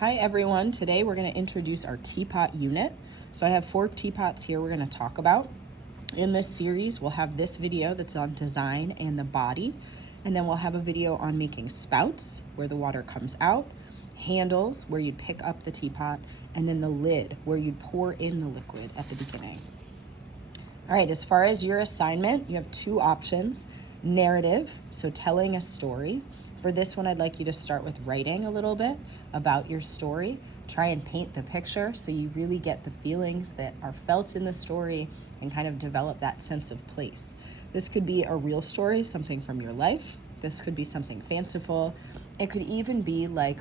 Hi everyone, today we're going to introduce our teapot unit. So I have 4 teapots here we're going to talk about. In this series we'll have this video that's on design and the body, and then we'll have a video on making spouts where the water comes out, handles where you pick up the teapot, and then the lid where you pour in the liquid at the beginning. All right, as far as your assignment, you have 2 options. Narrative, so telling a story. For this one, I'd like you to start with writing a little bit about your story. Try and paint the picture so you really get the feelings that are felt in the story and kind of develop that sense of place. This could be a real story, something from your life. This could be something fanciful. It could even be like,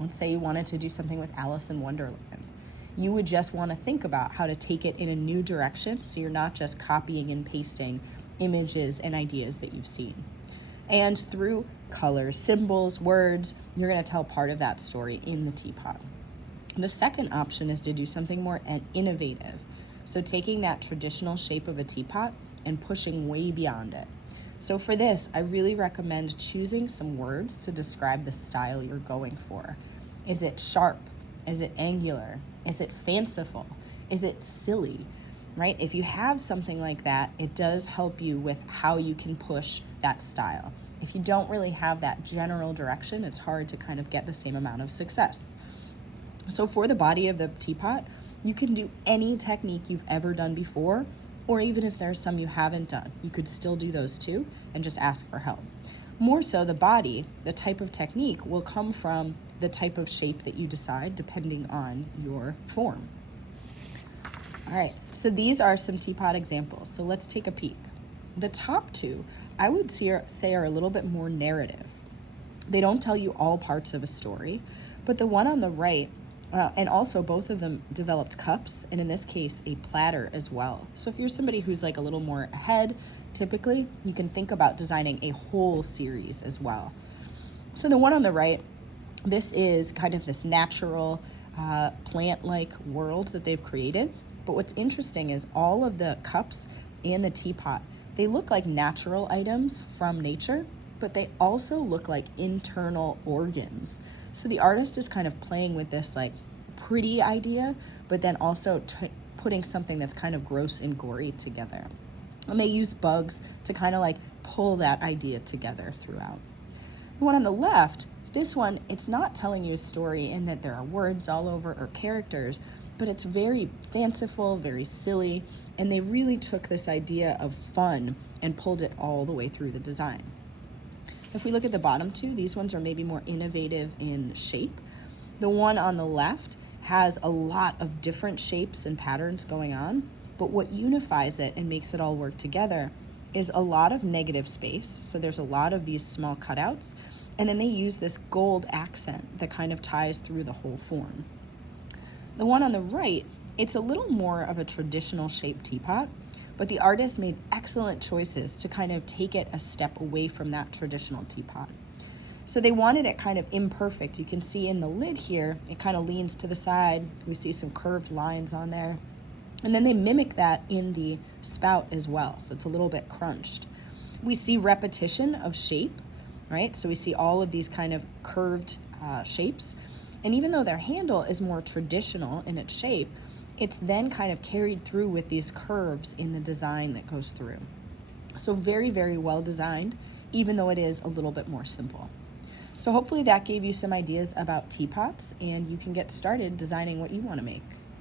let's say you wanted to do something with Alice in Wonderland. You would just want to think about how to take it in a new direction so you're not just copying and pasting images and ideas that you've seen. And through colors, symbols, words, you're going to tell part of that story in the teapot. The second option is to do something more innovative. So taking that traditional shape of a teapot and pushing way beyond it. So for this, I really recommend choosing some words to describe the style you're going for. Is it sharp? Is it angular? Is it fanciful? Is it silly? Right? If you have something like that, it does help you with how you can push that style. If you don't really have that general direction, it's hard to kind of get the same amount of success. So for the body of the teapot, you can do any technique you've ever done before, or even if there's some you haven't done, you could still do those too and just ask for help. More so, the body, the type of technique will come from the type of shape that you decide depending on your form. All right, so these are some teapot examples. So let's take a peek. The top 2, I would say are a little bit more narrative. They don't tell you all parts of a story, but the one on the right, and also both of them developed cups, and in this case, a platter as well. So if you're somebody who's like a little more ahead, typically, you can think about designing a whole series as well. So the one on the right, this is kind of this natural plant-like world that they've created. But what's interesting is all of the cups and the teapot, they look like natural items from nature, but they also look like internal organs. So the artist is kind of playing with this like pretty idea, but then also putting something that's kind of gross and gory together. And they use bugs to kind of like pull that idea together throughout. The one on the left, this one, it's not telling you a story in that there are words all over or characters, but it's very fanciful, very silly, and they really took this idea of fun and pulled it all the way through the design. If we look at the bottom 2, these ones are maybe more innovative in shape. The one on the left has a lot of different shapes and patterns going on, but what unifies it and makes it all work together is a lot of negative space. So there's a lot of these small cutouts, and then they use this gold accent that kind of ties through the whole form. The one on the right, it's a little more of a traditional shaped teapot, but the artist made excellent choices to kind of take it a step away from that traditional teapot. So they wanted it kind of imperfect. You can see in the lid here, it kind of leans to the side. We see some curved lines on there. And then they mimic that in the spout as well, so it's a little bit crunched. We see repetition of shape, right? So we see all of these kind of curved shapes. And even though their handle is more traditional in its shape, it's then kind of carried through with these curves in the design that goes through. So very, very well designed, even though it is a little bit more simple. So hopefully that gave you some ideas about teapots, and you can get started designing what you want to make.